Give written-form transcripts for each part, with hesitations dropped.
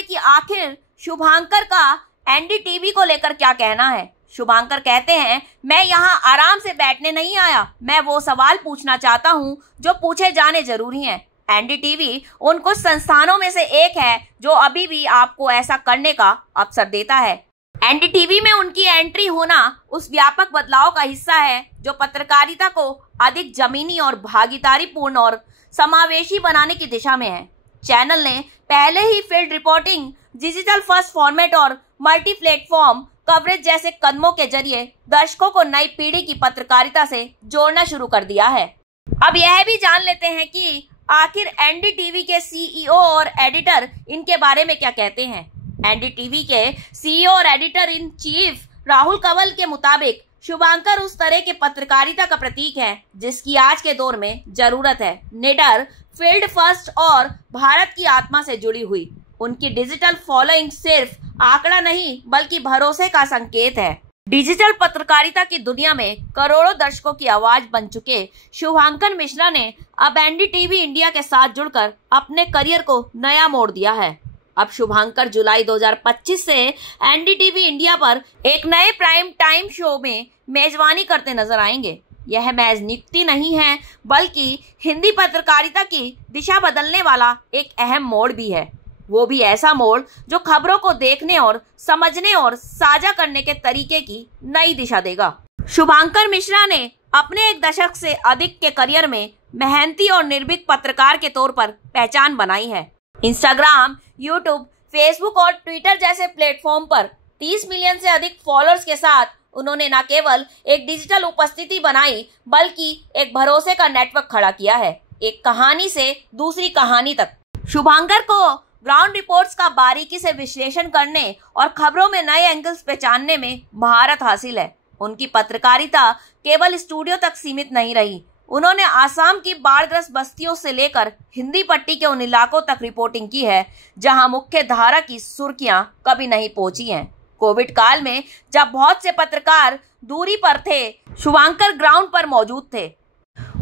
जानते कि आखिर शुभांकर का एनडीटीवी को लेकर क्या कहना है। शुभांकर कहते हैं, मैं यहाँ आराम से बैठने नहीं आया, मैं वो सवाल पूछना चाहता हूँ जो पूछे जाने जरूरी हैं। एनडीटीवी उन कुछ संस्थानों में से एक है जो अभी भी आपको ऐसा करने का अवसर देता है। एनडीटीवी में उनकी एंट्री होना उस व्यापक बदलाव का हिस्सा है जो पत्रकारिता को अधिक जमीनी और भागीदारीपूर्ण और समावेशी बनाने की दिशा में है। चैनल ने पहले ही field reporting, digital first format और मल्टी प्लेटफॉर्म कवरेज जैसे कदमों के जरिए दर्शकों को नई पीढ़ी की पत्रकारिता से जोड़ना शुरू कर दिया है। अब यह भी जान लेते हैं कि आखिर एनडीटीवी के सीईओ और एडिटर इनके बारे में क्या कहते हैं। एनडीटीवी के सीईओ और editor in chief Rahul Kanwal के मुताबिक शुभांकर उस तरह के पत्रकारिता का प्रतीक है जिसकी आज के दौर में जरूरत है। निडर, फील्ड फर्स्ट और भारत की आत्मा से जुड़ी हुई उनकी डिजिटल फॉलोइंग सिर्फ आंकड़ा नहीं बल्कि भरोसे का संकेत है। डिजिटल पत्रकारिता की दुनिया में करोड़ों दर्शकों की आवाज बन चुके शुभांकर मिश्रा ने अब एनडीटीवी इंडिया के साथ जुड़कर अपने करियर को नया मोड़ दिया है। अब शुभांकर जुलाई 2025 से एनडीटीवी इंडिया पर एक नए प्राइम टाइम शो में मेजबानी करते नजर आएंगे। यह महज नियुक्ति नहीं है बल्कि हिंदी पत्रकारिता की दिशा बदलने वाला एक अहम मोड़ भी है। वो भी ऐसा मोड़ जो खबरों को देखने और समझने और साझा करने के तरीके की नई दिशा देगा। शुभांकर मिश्रा ने अपने एक दशक से अधिक के करियर में मेहनती और निर्भीक पत्रकार के तौर पर पहचान बनाई है। इंस्टाग्राम, यूट्यूब, फेसबुक और ट्विटर जैसे प्लेटफॉर्म पर 30 मिलियन से अधिक फॉलोअर्स के साथ उन्होंने न केवल एक डिजिटल उपस्थिति बनाई बल्कि एक भरोसे का नेटवर्क खड़ा किया है, एक कहानी से दूसरी कहानी तक। शुभांकर को ग्राउंड रिपोर्ट्स का बारीकी से विश्लेषण करने और खबरों में नए एंगल्स पहचानने में महारत हासिल है। उनकी पत्रकारिता केवल स्टूडियो तक सीमित नहीं रही। उन्होंने आसाम की बाढ़ग्रस्त बस्तियों से लेकर हिंदी पट्टी के उन इलाकों तक रिपोर्टिंग की है जहां मुख्य धारा की सुर्खियां कभी नहीं पहुंची हैं। कोविड काल में जब बहुत से पत्रकार दूरी पर थे, शुभांकर ग्राउंड पर मौजूद थे।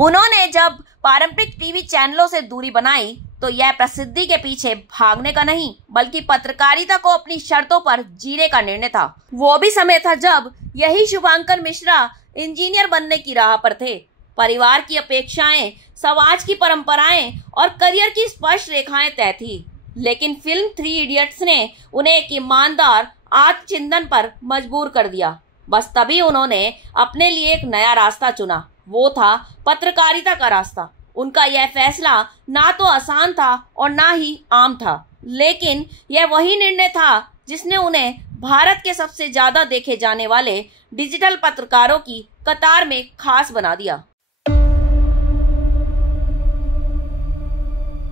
उन्होंने जब पारंपरिक टीवी चैनलों से दूरी बनाई तो यह प्रसिद्धि के पीछे भागने का नहीं बल्कि पत्रकारिता को अपनी शर्तों पर जीने का निर्णय था। वो भी समय था जब यही शुभांकर मिश्रा इंजीनियर बनने की राह पर थे। परिवार की अपेक्षाएं, समाज की परंपराएं और करियर की स्पष्ट रेखाएं तय थी, लेकिन फिल्म 3 इडियट्स ने उन्हें एक ईमानदार आत्मचिंतन पर मजबूर कर दिया। बस तभी उन्होंने अपने लिए एक नया रास्ता चुना, वो था पत्रकारिता का रास्ता। उनका यह फैसला ना तो आसान था और ना ही आम था, लेकिन यह वही निर्णय था जिसने उन्हें भारत के सबसे ज्यादा देखे जाने वाले डिजिटल पत्रकारों की कतार में खास बना दिया।